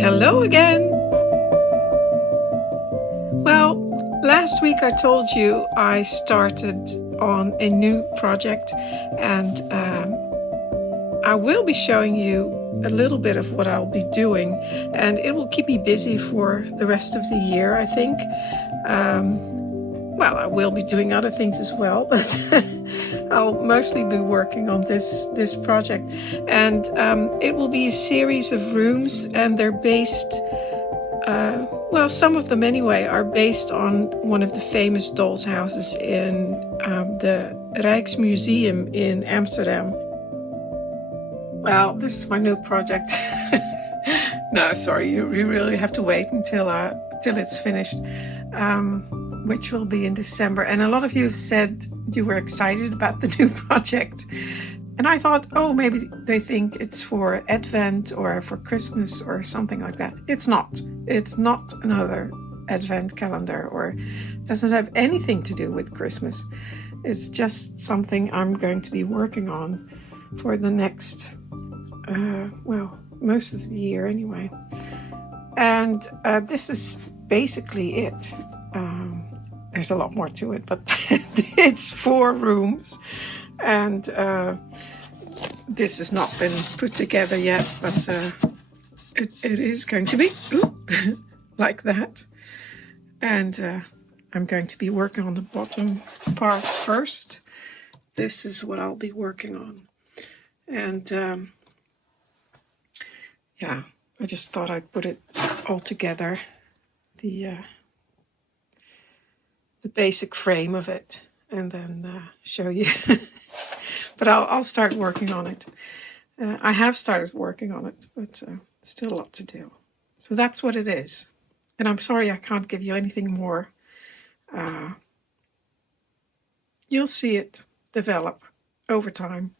Hello again! Well, last week I told you I started on a new project, and I will be showing you a little bit of what I'll be doing, and it will keep me busy for the rest of the year, I think. Well, I will be doing other things as well, but I'll mostly be working on this project. And it will be a series of rooms, and they're based, well, some of them anyway, are based on one of the famous dolls' houses in the Rijksmuseum in Amsterdam. Well, this is my new project. No, sorry, you really have to wait until it's finished. Which will be in December. And a lot of you have said you were excited about the new project. And I thought, oh, maybe they think it's for Advent or for Christmas or something like that. It's not. It's not another Advent calendar, or doesn't have anything to do with Christmas. It's just something I'm going to be working on for the next, well, most of the year anyway. And this is basically it. There's a lot more to it, but it's 4 rooms, and this has not been put together yet, but it is going to be like that. And I'm going to be working on the bottom part first. This is what I'll be working on. And yeah, I just thought I'd put it all together, the basic frame of it, and then show you. But I'll start working on it. I have started working on it, but still a lot to do. So that's what it is. And I'm sorry I can't give you anything more. You'll see it develop over time.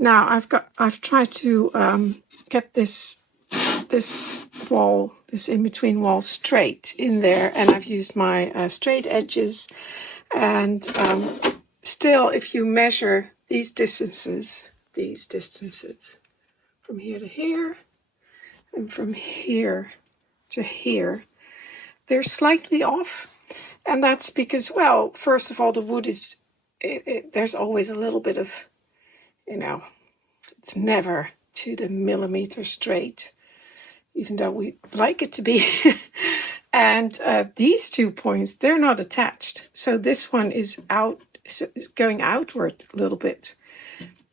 Now I've tried to get this wall, this in-between wall, straight in there, and I've used my straight edges. And still, if you measure these distances from here to here and from here to here, they're slightly off. And that's because, well, first of all, the wood is, there's always a little bit of, it's never to the millimeter straight, even though we like it to be. And these 2 points, they're not attached. So this one is is going outward a little bit.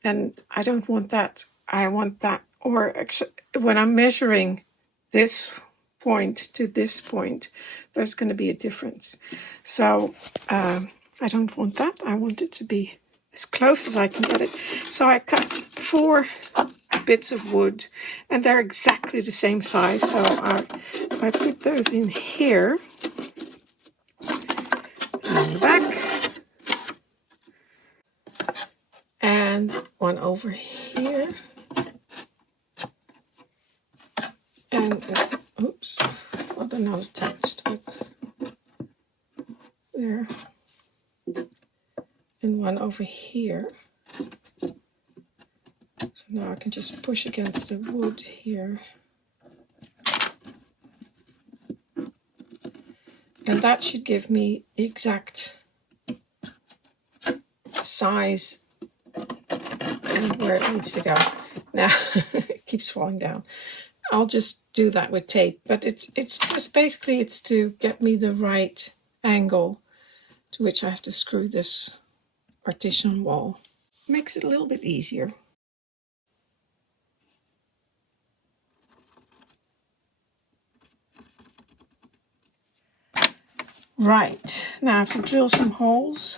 And I don't want that. I want that, or actually, when I'm measuring this point to this point, there's going to be a difference. So I don't want that. I want it to be as close as I can get it. So I cut 4 bits of wood, and they're exactly the same size. So if I put those in here, on the back, and one over here, and oops, well, they're not attached, but there, and one over here. So now I can just push against the wood here. And that should give me the exact size and where it needs to go. Now, it keeps falling down. I'll just do that with tape, but it's just basically it's to get me the right angle to which I have to screw this partition wall. Makes it a little bit easier. Right, now I have to drill some holes.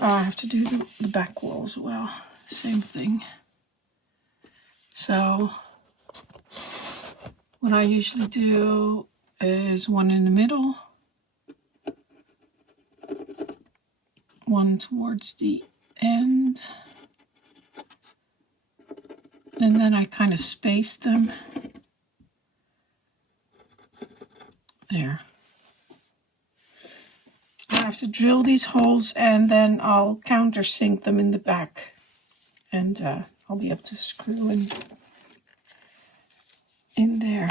Oh, I have to do the back wall as well. Same thing. So what I usually do is one in the middle, one towards the end, and then I kind of space them. There. I have to drill these holes and then I'll countersink them in the back, and I'll be able to screw in there.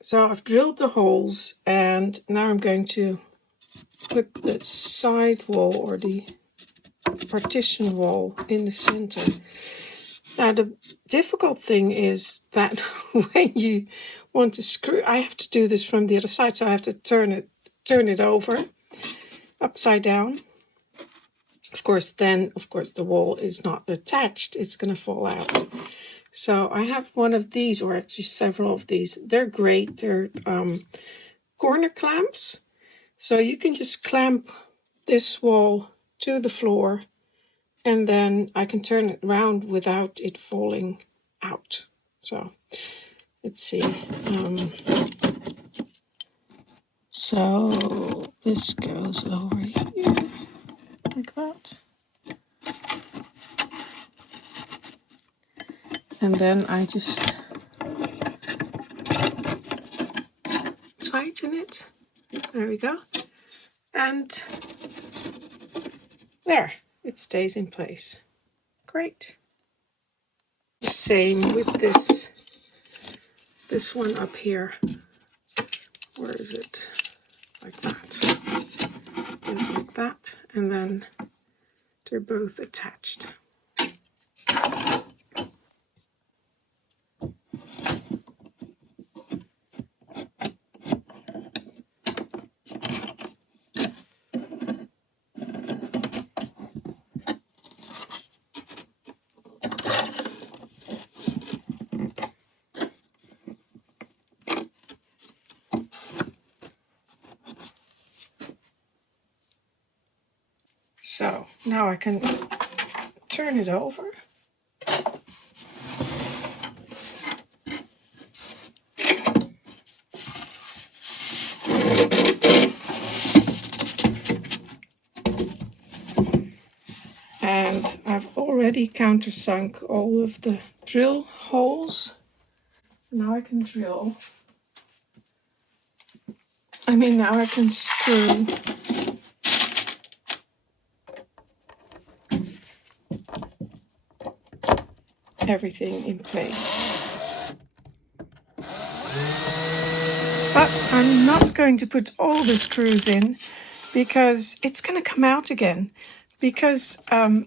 So I've drilled the holes and now I'm going to put the side wall or the partition wall in the center. Now the difficult thing is that when you want to screw, I have to do this from the other side, so I have to turn it over upside down. Of course, the wall is not attached, it's going to fall out. So I have one of these, or actually several of these. They're great. They're corner clamps. So you can just clamp this wall to the floor, and then I can turn it around without it falling out. So let's see. So this goes over here like that. And then I just tighten it. There we go. And there, it stays in place. Great. Same with this one up here. Where is it? Like that. It's like that. And then they're both attached. So now I can turn it over. And I've already countersunk all of the drill holes. Now I can drill. Now I can screw everything in place. But I'm not going to put all the screws in because it's going to come out again. Because I'm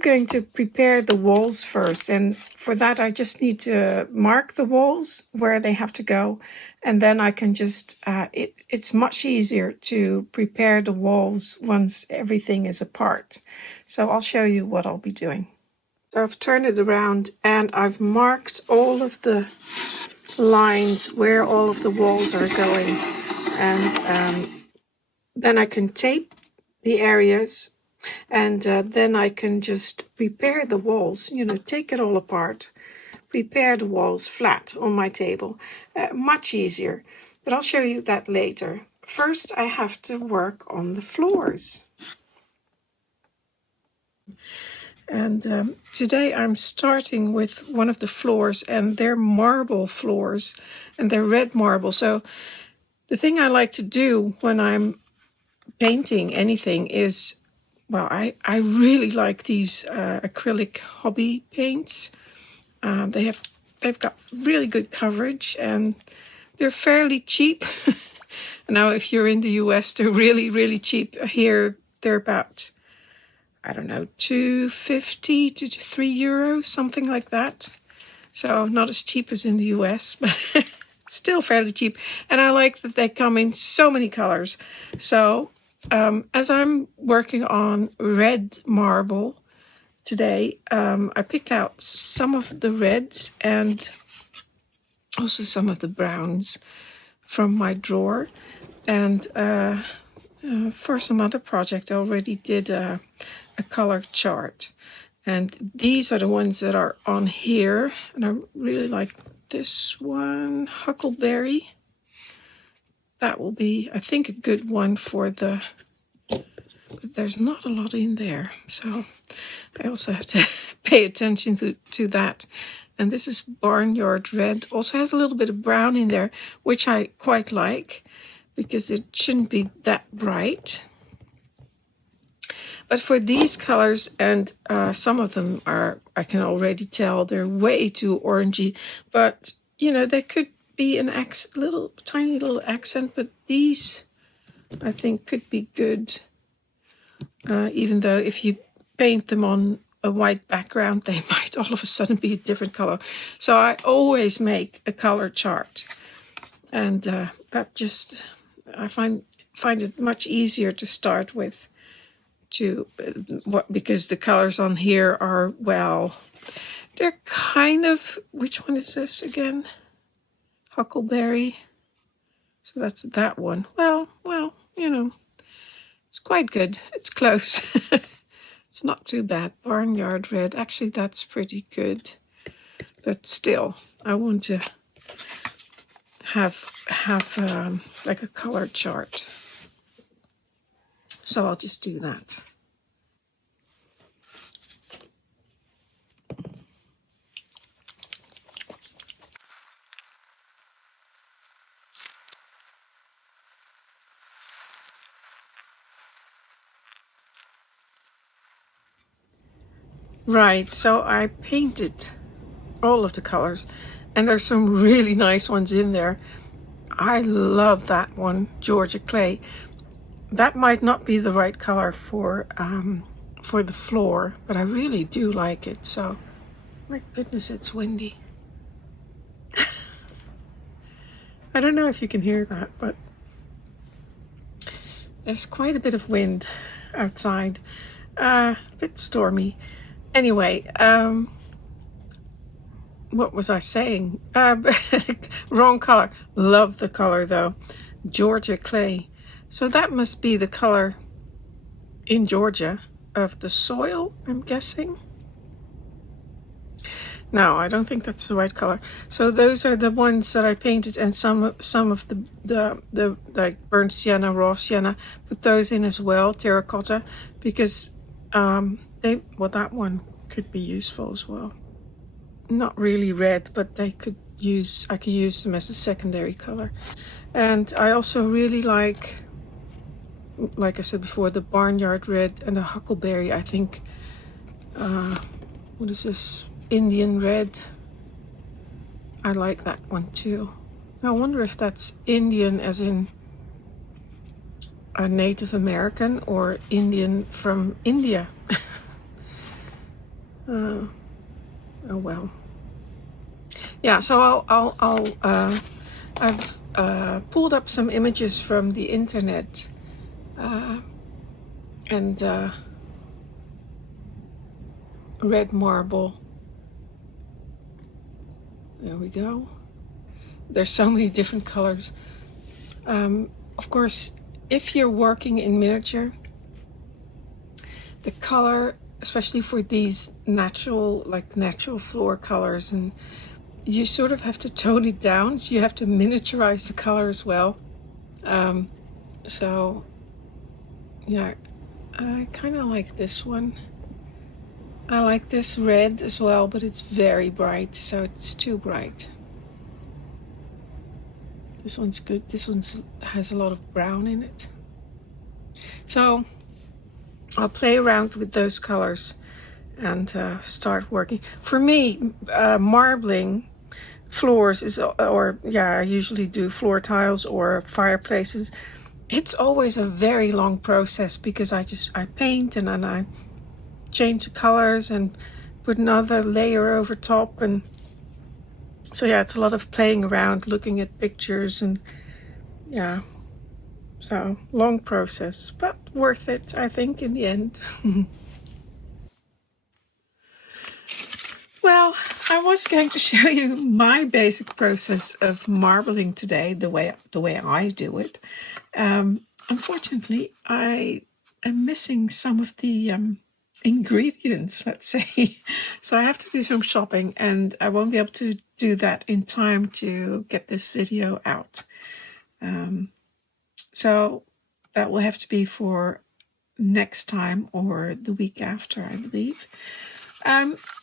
going to prepare the walls first, and for that I just need to mark the walls where they have to go, and then I can just, it's much easier to prepare the walls once everything is apart. So I'll show you what I'll be doing. So I've turned it around and I've marked all of the lines where all of the walls are going, and then I can tape the areas. And then I can just prepare the walls, take it all apart, prepare the walls flat on my table. Much easier, but I'll show you that later. First, I have to work on the floors. And today I'm starting with one of the floors, and they're marble floors, and they're red marble. So the thing I like to do when I'm painting anything is, well, I really like these acrylic hobby paints. They have they've got really good coverage and they're fairly cheap. Now, if you're in the US, they're really, really cheap. Here, they're about, I don't know, €2.50 to €3, something like that. So not as cheap as in the US, but still fairly cheap. And I like that they come in so many colors. So as I'm working on red marble today, I picked out some of the reds and also some of the browns from my drawer. And for some other project, I already did a color chart. And these are the ones that are on here. And I really like this one, Huckleberry. That will be, I think, a good one for the... But there's not a lot in there. So I also have to pay attention to that. And this is Barnyard Red. Also has a little bit of brown in there, which I quite like, because it shouldn't be that bright. But for these colors, and some of them are, I can already tell, they're way too orangey. But, you know, they could be an tiny little accent. But these, I think, could be good. Even though if you paint them on a white background, they might all of a sudden be a different color. So I always make a color chart. And that just, I find it much easier to start with. Because the colors on here are, well, they're kind of, which one is this again? Huckleberry. So that's that one. Well, you know, it's quite good. It's close. It's not too bad. Barnyard Red. Actually, that's pretty good. But still, I want to have like a color chart. So I'll just do that. Right, so I painted all of the colors, and there's some really nice ones in there. I love that one, Georgia Clay. That might not be the right color for the floor, but I really do like it. So, my goodness, it's windy. I don't know if you can hear that, but there's quite a bit of wind outside. A bit stormy. Anyway, what was I saying? Wrong color. Love the color though. Georgia Clay. So that must be the color in Georgia of the soil, I'm guessing. No, I don't think that's the right color. So those are the ones that I painted, and some of the like burnt sienna, raw sienna, put those in as well, terracotta, because that one could be useful as well. Not really red, but I could use them as a secondary color. And I also really like I said before, the Barnyard Red and the Huckleberry. I think, what is this? Indian Red. I like that one too. I wonder if that's Indian as in a Native American or Indian from India. Oh well. Yeah, so I've pulled up some images from the internet, and red marble. There we go. There's so many different colors. Of course, if you're working in miniature, the color, especially for these natural floor colors, and you sort of have to tone it down. So you have to miniaturize the color as well. So yeah, I kind of like this one. I like this red as well, but it's very bright, so it's too bright. This one's good. This one has a lot of brown in it. So I'll play around with those colors and start working. For me, marbling, floors I usually do floor tiles or fireplaces. It's always a very long process because I paint and then I change the colors and put another layer over top, and so yeah, it's a lot of playing around, looking at pictures, and yeah, so long process, but worth it, I think, in the end. Well, I was going to show you my basic process of marbling today, the way I do it. Unfortunately, I am missing some of the ingredients, let's say. So I have to do some shopping, and I won't be able to do that in time to get this video out. So that will have to be for next time or the week after, I believe.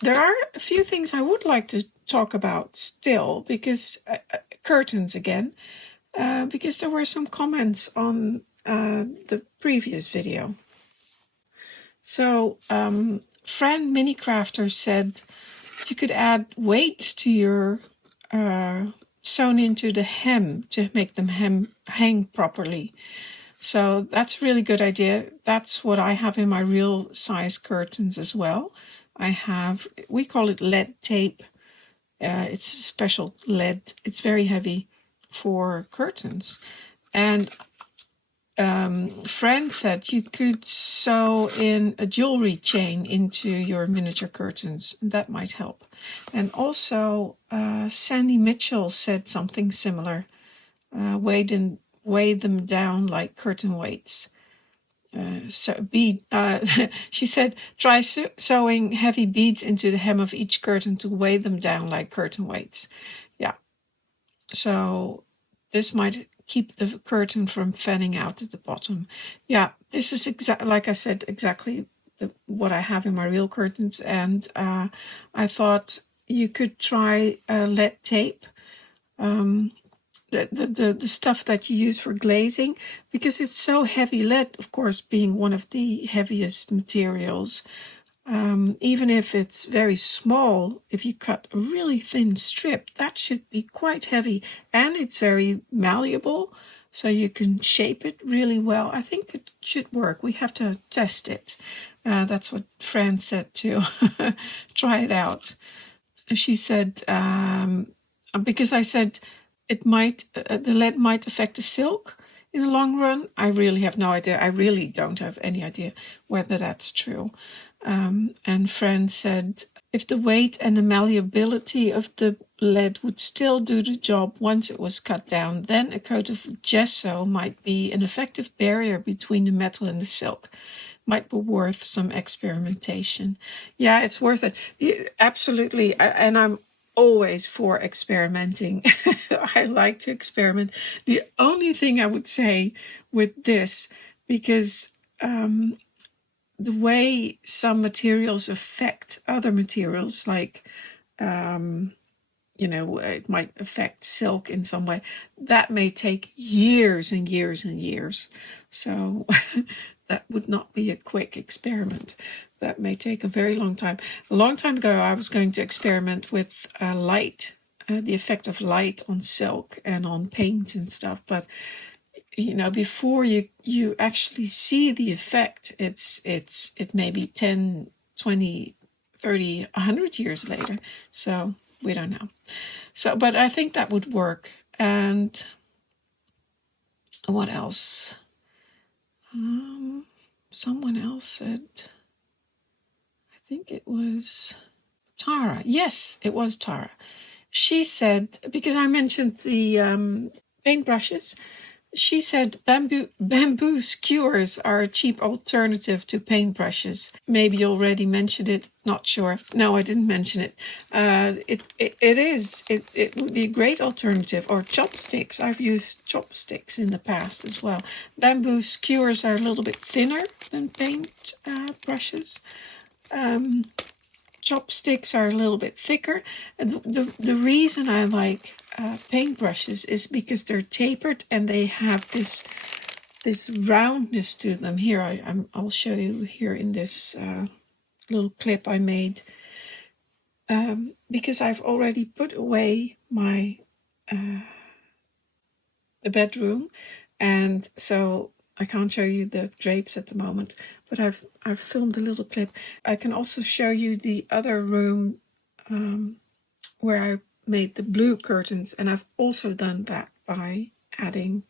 There are a few things I would like to talk about still, because curtains again, because there were some comments on the previous video. So Fran Mini Crafter said you could add weight to your sewn into the hem to make them hang properly. So that's a really good idea. That's what I have in my real size curtains as well. We call it lead tape. It's special lead. It's very heavy for curtains. And Fran said you could sew in a jewelry chain into your miniature curtains. And that might help. And also Sandy Mitchell said something similar. Weigh them down like curtain weights. She said, try sewing heavy beads into the hem of each curtain to weigh them down like curtain weights. Yeah. So this might keep the curtain from fanning out at the bottom. Yeah, this is like I said, exactly what I have in my real curtains. And I thought you could try lead tape. The stuff that you use for glazing, because it's so heavy, lead of course being one of the heaviest materials. Even if it's very small, if you cut a really thin strip, that should be quite heavy, and it's very malleable, so you can shape it really well. I think it should work. We have to test it. That's what Fran said too. Try it out. She said, because I said the lead might affect the silk in the long run. I really have no idea. I really don't have any idea whether that's true. And Fran said, if the weight and the malleability of the lead would still do the job once it was cut down, then a coat of gesso might be an effective barrier between the metal and the silk. Might be worth some experimentation. Yeah, it's worth it. Absolutely. And I'm always for experimenting. I like to experiment. The only thing I would say with this, because the way some materials affect other materials, like it might affect silk in some way, that may take years and years and years. So that would not be a quick experiment. That may take a very long time. A long time ago, I was going to experiment with light, the effect of light on silk and on paint and stuff. But, before you actually see the effect, it may be 10, 20, 30, 100 years later. So we don't know. So, but I think that would work. And what else? Someone else said, I think it was Tara. Yes, it was Tara. She said, because I mentioned the paintbrushes, she said bamboo skewers are a cheap alternative to paintbrushes. Maybe you already mentioned it, not sure. No, I didn't mention it. It would be a great alternative. Or chopsticks. I've used chopsticks in the past as well. Bamboo skewers are a little bit thinner than paint brushes. Chopsticks are a little bit thicker. And the reason I like paintbrushes is because they're tapered and they have this roundness to them. Here, I'll show you here in this little clip I made. because I've already put away my the bedroom, and so I can't show you the drapes at the moment, but I've filmed a little clip. I can also show you the other room where I made the blue curtains, and I've also done that by adding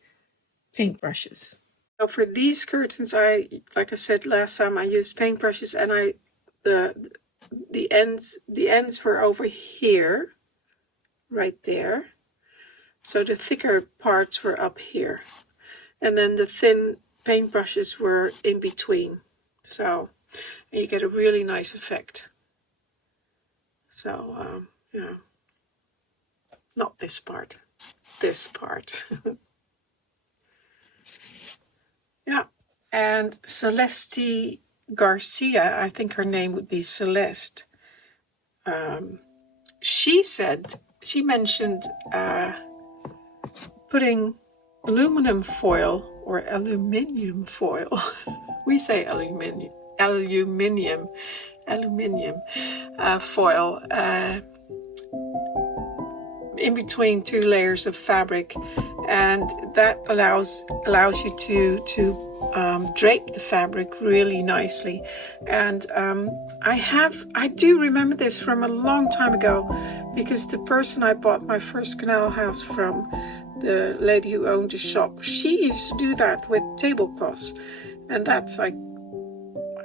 paintbrushes. So for these curtains, like I said last time, I used paintbrushes, and the ends were over here, right there. So the thicker parts were up here, and then the thin paintbrushes were in between. So you get a really nice effect. So yeah, not this part, this part. Yeah, and Celeste Garcia, I think her name would be Celeste. She mentioned putting aluminum foil or aluminium foil. We say aluminium foil in between two layers of fabric, and that allows you to drape the fabric really nicely. And I do remember this from a long time ago, because the person I bought my first canal house from, the lady who owned the shop, she used to do that with tablecloths, and that's like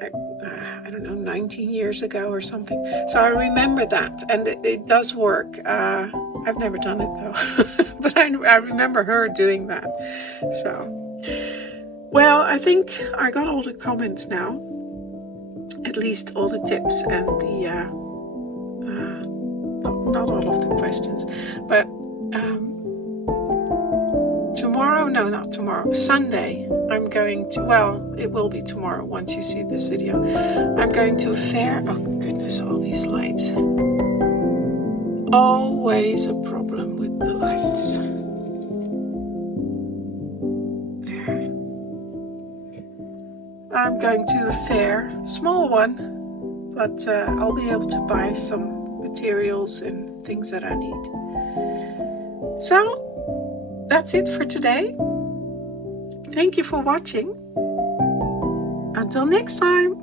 I don't know, 19 years ago or something. So I remember that, and it does work. I've never done it though, but I remember her doing that. So, well, I think I got all the comments now, at least all the tips and the not all of the questions, but not tomorrow, Sunday, I'm going to, well, it will be tomorrow once you see this video. I'm going to a fair. Oh goodness, all these lights. Always a problem with the lights. There. I'm going to a fair, small one, but I'll be able to buy some materials and things that I need. So, that's it for today. Thank you for watching. Until next time.